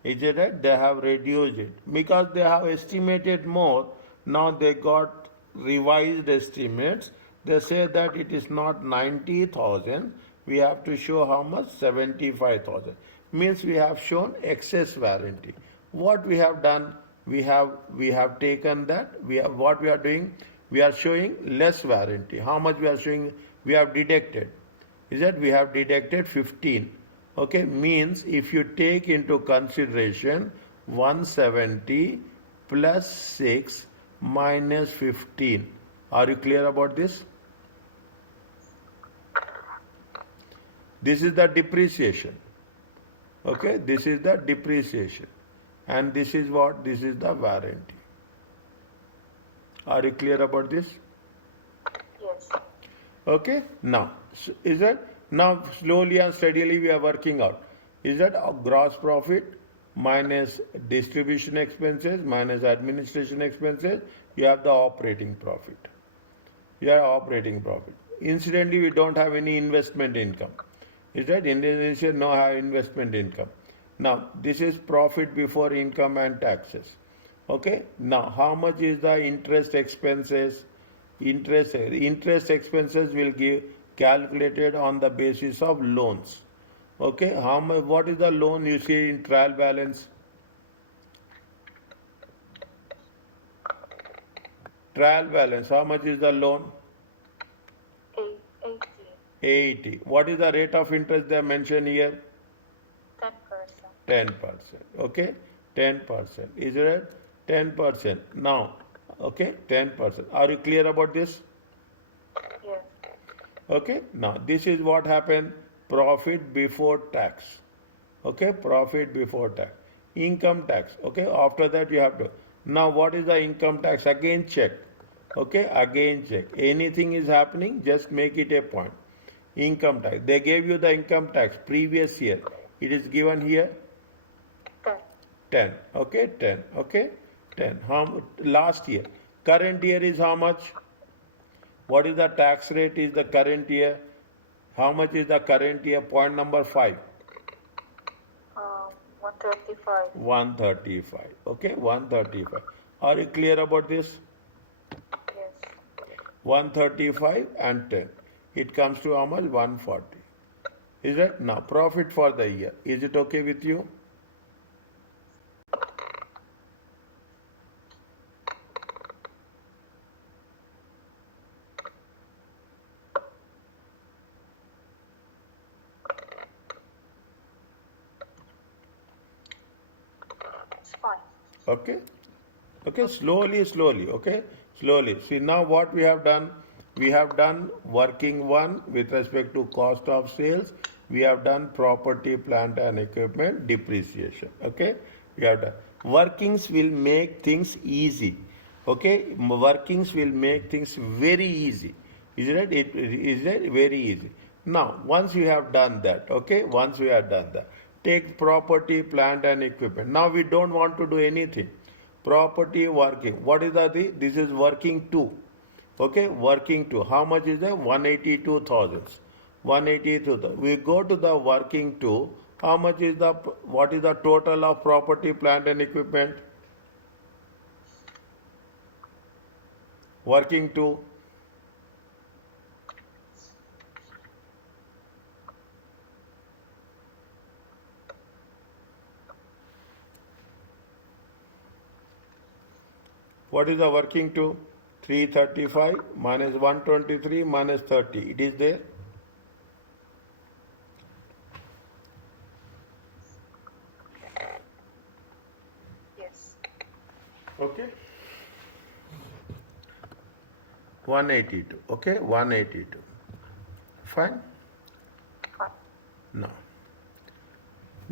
Is it right? They have reduced it. Because they have estimated more, now they got revised estimates. They say that it is not 90,000. We have to show how much? 75,000. Means we have shown excess warranty. What we have done? We have taken that. What we are doing? We are showing less warranty. How much we are showing? We have deducted. Is that we have deducted 15. Okay, means if you take into consideration 170 plus 6 minus 15. Are you clear about this? This is the depreciation. Okay, this is the depreciation. And this is what? This is the warranty. Are you clear about this? Yes. Okay, now, is that, now slowly and steadily we are working out. Is that gross profit minus distribution expenses minus administration expenses, you have the operating profit. You have operating profit. Incidentally, we don't have any investment income. Is that Indonesia no have investment income. Now, this is profit before income and taxes. Okay, now how much is the interest expenses? Interest expenses will give calculated on the basis of loans. Okay, how much? What is the loan you see in trial balance? Trial balance. How much is the loan? 80. 80. What is the rate of interest they mention here? 10%. 10%. Okay, 10%. Is it right? 10%. Now, okay, 10%. Are you clear about this? Yes. Okay, now this is what happened. profit before tax. Okay, profit before tax. Income tax. Okay, after that you have to. Now, what is the income tax? Again, check. Okay, again check. Anything is happening, just make it a point. Income tax. They gave you the income tax previous year. It is given here 10. 10. Okay, 10. Okay, 10. How last year? Current year is how much? What is the tax rate is the current year? How much is the current year? Point number 5. 135. 135. Okay, 135. Are you clear about this? Yes. 135 and 10. It comes to how much? 140. Is that now profit for the year? Is it okay with you? It's fine. Okay. Okay, slowly. Okay, slowly. See, now what we have done? We have done working one with respect to cost of sales. We have done property, plant, and equipment depreciation. Okay, we have done. Workings will make things easy. Okay, workings will make things very easy. Is it? It is it very easy. Now, once you have done that, okay, once we have done that, take property, plant, and equipment. Now we don't want to do anything. Property working. What is the? This is working two. Okay, working two. How much is that? 182,000. 182,000. We go to the working two. How much is the? What is the total of property, plant, and equipment? Working two. What is the working to? 335 minus 123 minus 30. It is there. Yes. Okay. 182. Okay, 182. Fine. Fine. Now,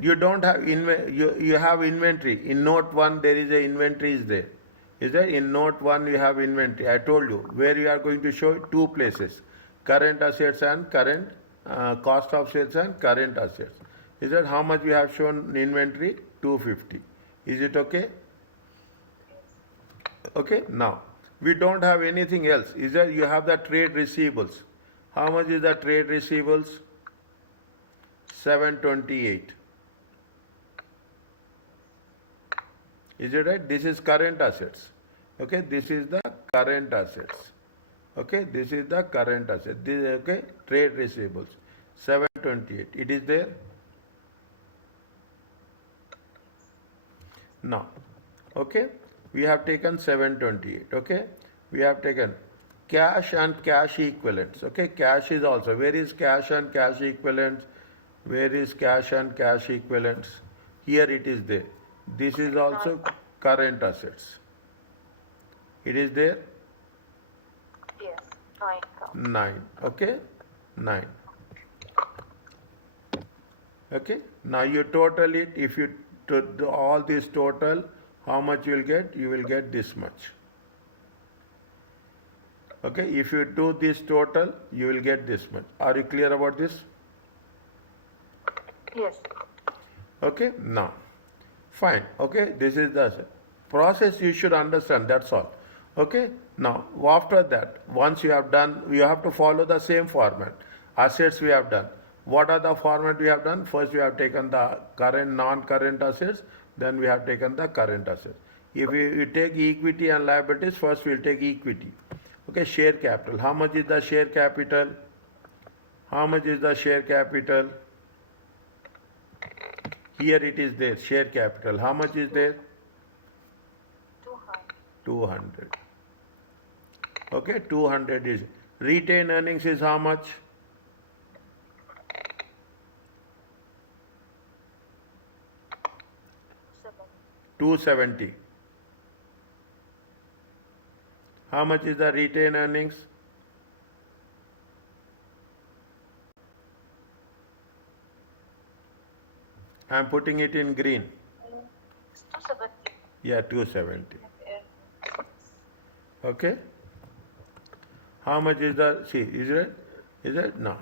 you don't have you have inventory. In note 1 there is a inventory is there. Is there? In note 1 you have inventory. I told you where you are going to show it, two places. Current assets and current cost of sales and current assets. Is that how much we have shown inventory? 250. Is it okay? Okay, now we don't have anything else. Is that you have the trade receivables. How much is the trade receivables? 728. Is it right? This is current assets. Okay, this is the current assets. Okay, this is the current asset. This is okay, trade receivables. 728. It is there. Now, okay, we have taken 728. Okay, we have taken cash and cash equivalents. Okay, cash is also. Where is cash and cash equivalents? Where is cash and cash equivalents? Here it is there. This is also current assets. It is there. Yes. 9. 9. Okay, 9. Okay, now you total it. If you do all this total, how much you will get? You will get this much. Okay, if you do this total, you will get this much. Are you clear about this? Yes. Okay, now, fine. Okay, this is the process you should understand. That's all. Okay, now after that, once you have done, you have to follow the same format. Assets we have done. What are the format we have done? First we have taken the current non-current assets, then we have taken the current assets. If we take equity and liabilities, first we will take equity. Okay, share capital. How much is the share capital? How much is the share capital? Here it is there, share capital. How much is there? 200. 200. Okay, 200 is. Retained earnings is how much? 270. How much is the retained earnings? I'm putting it in green. It's 270. Yeah, 270. Yeah. Okay. How much is the, see, is it? No.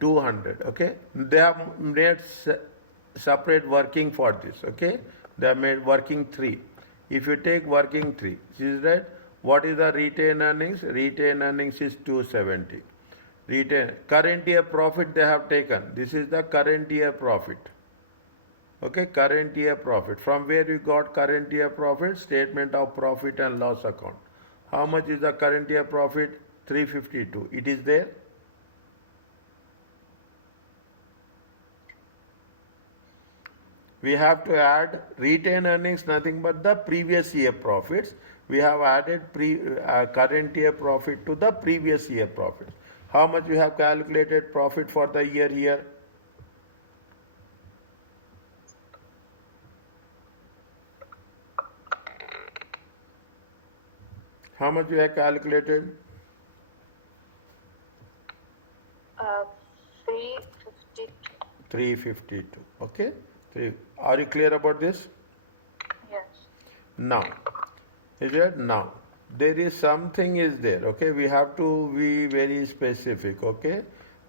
200. Okay. They have made separate working for this. Okay. They have made working 3. If you take working 3, is that what is the retained earnings? Retained earnings is 270. Retain current year profit they have taken. This is the current year profit. Okay, current year profit. From where you got current year profit? Statement of profit and loss account. How much is the current year profit? 352. It is there. We have to add retained earnings, nothing but the previous year profits. We have added current year profit to the previous year profit. How much we have calculated profit for the year here? How much we have calculated? 352. 352. Okay. Are you clear about this? Yes. Now, is it now? There is something is there. Okay. We have to be very specific. Okay.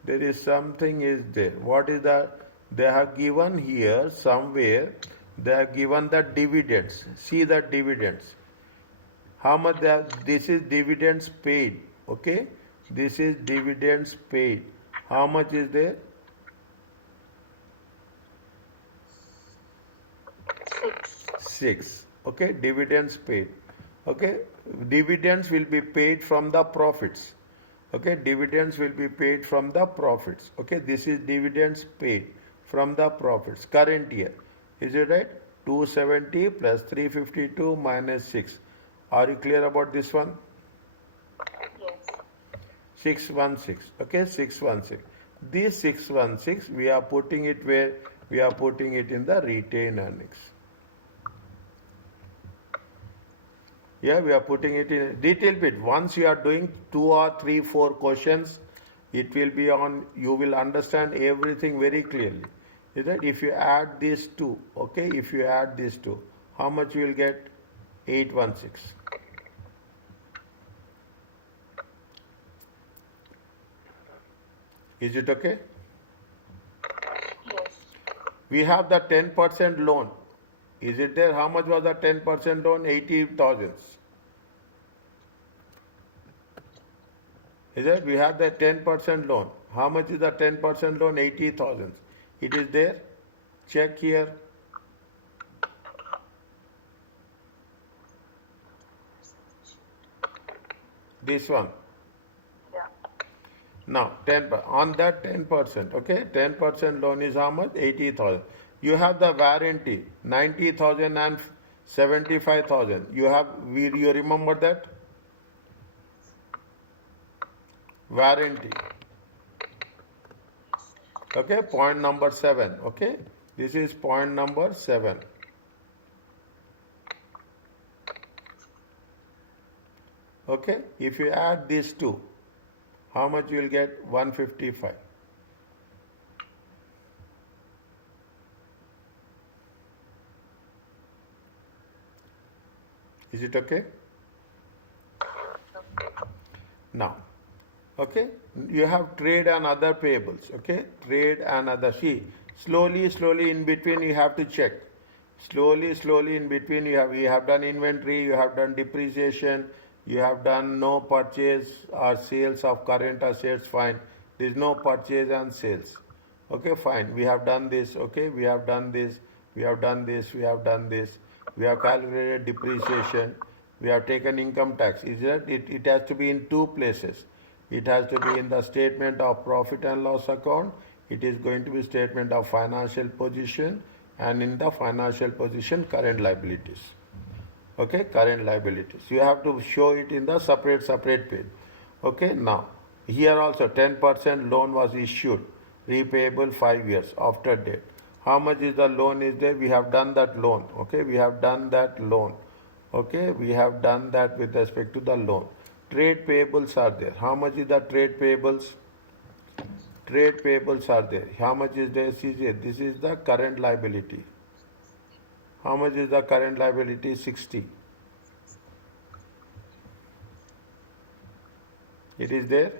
There is something is there. What is that? They have given here somewhere. They have given the dividends. See the dividends. How much they have? This is dividends paid. Okay. This is dividends paid. How much is there? 6. 6. Okay, dividends paid. Okay, dividends will be paid from the profits. Okay, dividends will be paid from the profits. Okay, this is dividends paid from the profits. Current year. Is it right? 270 plus 352 minus 6. Are you clear about this one? Yes. 616. Okay, 616. This 616, we are putting it where? We are putting it in the retained earnings. Yeah, we are putting it in a little bit. Once you are doing 2 or 3, 4 questions, it will be on, you will understand everything very clearly. Is that if you add these two, okay, if you add these two, how much you will get? 816. Is it okay? Yes. We have the 10% loan. Is it there? How much was the 10% loan? 80,000. Is it? We have the 10% loan. How much is the 10% loan? 80,000. It is there. Check here. This one. Yeah. Now, 10 on that 10%, okay, 10% loan is how much? 80,000. You have the warranty, 90,000 and 75,000. You have, you remember that? Warranty. Okay, point number 7. Okay, this is point number 7. Okay, if you add these two, how much you will get? 155. Is it okay? Now, okay, you have trade and other payables. Okay, trade and other. See, slowly in between you have to check. Slowly in between you have done inventory, you have done depreciation, you have done no purchase or sales of current assets. Fine, there is no purchase and sales. Okay, fine. We have done this. Okay, we have done this. We have done this. We have done this. We have calculated depreciation. We have taken income tax. Is that it has to be in two places. It has to be in the statement of profit and loss account. It is going to be statement of financial position, and in the financial position current liabilities. Okay, current liabilities. You have to show it in the separate page. Okay, now here also 10% loan was issued, repayable 5 years after date. How much is the loan is there? We have done that loan. Okay, we have done that loan. Okay, we have done that with respect to the loan. Trade payables are there. How much is the trade payables? trade payables are there. How much is there? See here, this is the current liability. How much is the current liability? 60. It is there?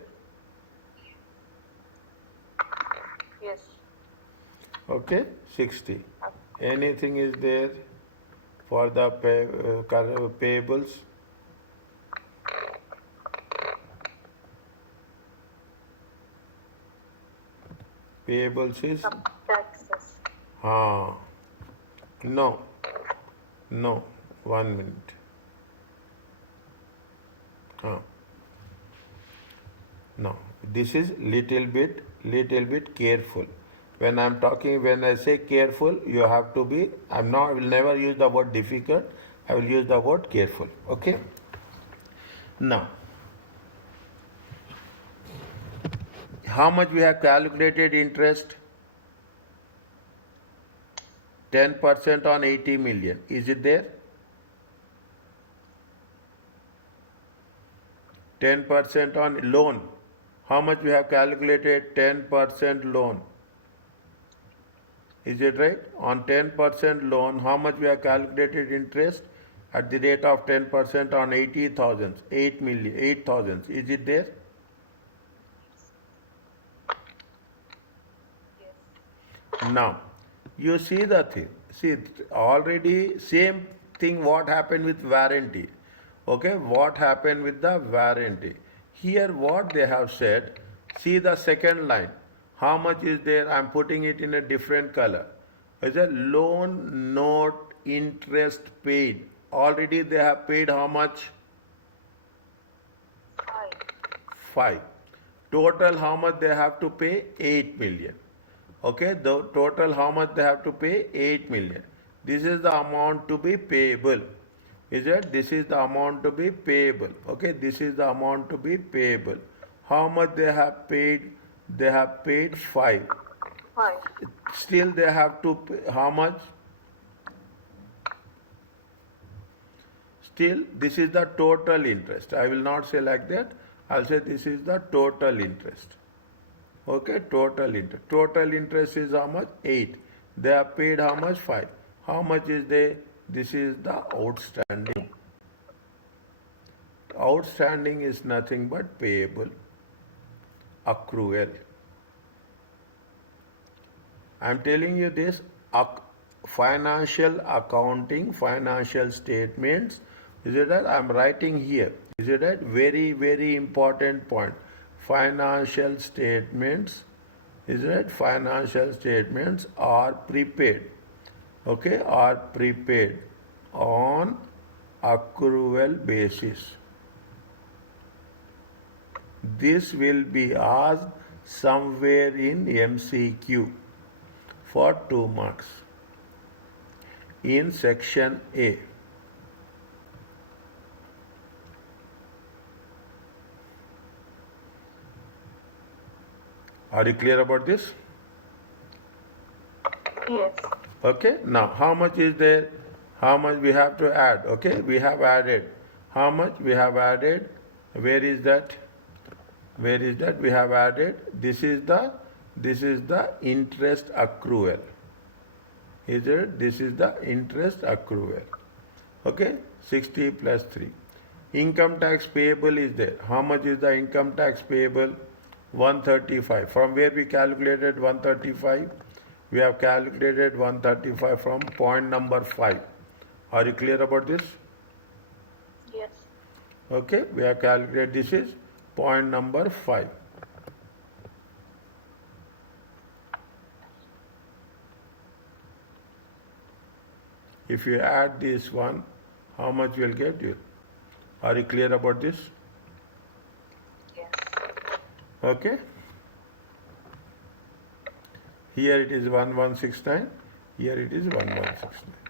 Yes. Okay, 60. Anything is there for the payables? Payables is? Some taxes. No, no, 1 minute. No, this is little bit careful. When I say careful, you have to be, I will never use the word difficult, I will use the word careful. Okay? Now, how much we have calculated interest? 10% on 80 million. Is it there? 10% on loan. How much we have calculated? 10% loan. Is it right? On 10% loan, how much we have calculated interest? At the rate of 10% on 80,000, 8,000. Is it there? Yes. Now, you see the thing. See, already same thing what happened with warranty. Okay, what happened with the warranty? Here what they have said, see the second line. How much is there? I am putting it in a different color. Is a loan note interest paid. Already they have paid how much? 5. 5. Total how much they have to pay? 8 million. Okay, the total how much they have to pay? 8 million. This is the amount to be payable. Is it? This is the amount to be payable. Okay, this is the amount to be payable. How much they have paid? They have paid 5. 5. Still they have to pay how much? Still this is the total interest. I will not say like that. I'll say this is the total interest. Okay, total interest. Total interest is how much? 8. They have paid how much? 5. How much is they? This is the outstanding. Outstanding is nothing but payable. Accrual. I am telling you this, financial accounting, financial statements, is it that I am writing here, is it that very important point. Financial statements, is it? Financial statements are prepaid, okay, are prepaid on accrual basis. This will be asked somewhere in MCQ for 2 marks in section A. Are you clear about this? Yes. Okay, now how much is there? How much we have to add? Okay, we have added. How much we have added? Where is that? Where is that? We have added. This is the interest accrual. Is it? This is the interest accrual. Okay, 60 plus 3. Income tax payable is there. How much is the income tax payable? 135. From where we calculated 135? We have calculated 135 from point number 5. Are you clear about this? Yes. Okay, we have calculated, this is point number 5. If you add this one, how much you will get you? Are you clear about this? Yes. Okay. Here it is 1169, here it is 1169.